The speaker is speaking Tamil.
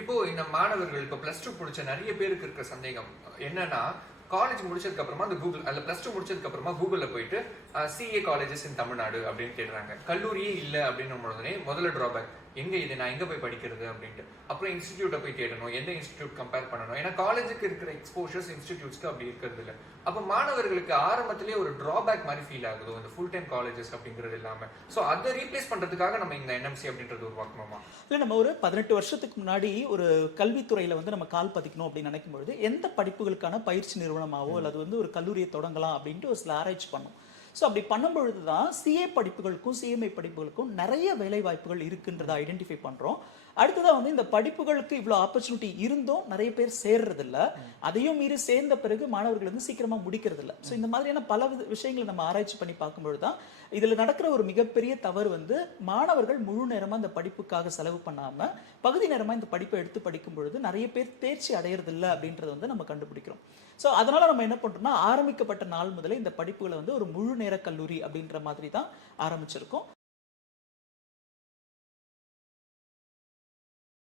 இப்போ இந்த மாணவர்கள் இப்போ பிளஸ் டூ முடிச்ச நிறைய பேருக்கு இருக்கிற சந்தேகம் என்னன்னா, காலேஜ் முடிச்சதுக்கு அப்புறமா அந்த கூகுள் அல்ல பிளஸ் டூ முடிச்சதுக்கு அப்புறமா கூகுள்ல போயிட்டு சிஏ காலேஜஸ் இன் தமிழ்நாடு அப்படின்னு தேடுறாங்க. கல்லூரியே இல்லை அப்படின்னு உடனே முதல்ல டிராபேக், எங்க இது நான் எங்க போய் படிக்கிறது அப்படின்ட்டு. அப்புறம் இன்ஸ்டிடியூட்டை போய் தேடணும், எந்த இன்ஸ்டிடியூட் கம்பேர் பண்ணணும். ஏன்னா காலேஜுக்கு இருக்கிற எக்ஸ்போஷர்ஸ் இன்ஸ்டிடியூட்ஸ்க்கு அப்படி இருக்கிறது இல்லை. அப்போ மாணவர்களுக்கு ஆரம்பத்திலேயே ஒரு டிராபேக் மாதிரி ஃபீல் ஆகுது இந்த ஃபுல் டைம் காலேஜஸ் அப்படிங்கிறது இல்லாம. ஸோ அதை ரீப்ளேஸ் பண்றதுக்காக நம்ம இந்த என்எம்சி அப்படின்றது உருவாக்கணுமா? இல்லை, நம்ம ஒரு 18 வருஷத்துக்கு முன்னாடி ஒரு கல்வித்துறையில வந்து நம்ம கால் பதிக்கணும் அப்படின்னு நினைக்கும் பொழுது எந்த படிப்புகளுக்கான பயிற்சி நிறுவனமாவோ அல்லது வந்து ஒரு கல்லூரியை தொடங்கலாம் அப்படின்ட்டு ஒரு சில ஆராய்ச்சி பண்ணோம். ஸோ அப்படி பண்ணும்பொழுது தான் சிஏ படிப்புகளுக்கும் சிஎம்ஐ படிப்புகளுக்கும் நிறைய வேலை வாய்ப்புகள் இருக்குன்றதை ஐடென்டிஃபை பண்ணுறோம். அடுத்ததாக வந்து இந்த படிப்புகளுக்கு இவ்வளோ ஆப்பர்ச்சுனிட்டி இருந்தும் நிறைய பேர் சேர்றது இல்லை. அதையும் மீறி சேர்ந்த பிறகு மாணவர்கள் வந்து சீக்கிரமாக முடிக்கிறது இல்லை. ஸோ இந்த மாதிரியான பல விஷயங்களை நம்ம ஆராய்ச்சி பண்ணி பார்க்கும்பொழுது தான் இதில் நடக்கிற ஒரு மிகப்பெரிய தவறு வந்து மாணவர்கள் முழு நேரமாக இந்த படிப்புக்காக செலவு பண்ணாமல் பகுதி நேரமாக இந்த படிப்பை எடுத்து படிக்கும் பொழுது நிறைய பேர் தேர்ச்சி அடையிறது இல்லை அப்படின்றத வந்து நம்ம கண்டுபிடிக்கிறோம். ஸோ அதனால நம்ம என்ன பண்றோம்னா, ஆரம்பிக்கப்பட்ட நாள் முதலே இந்த படிப்புகளை வந்து ஒரு முழு நேர கல்லூரி அப்படின்ற மாதிரி தான் ஆரம்பிச்சிருக்கோம்.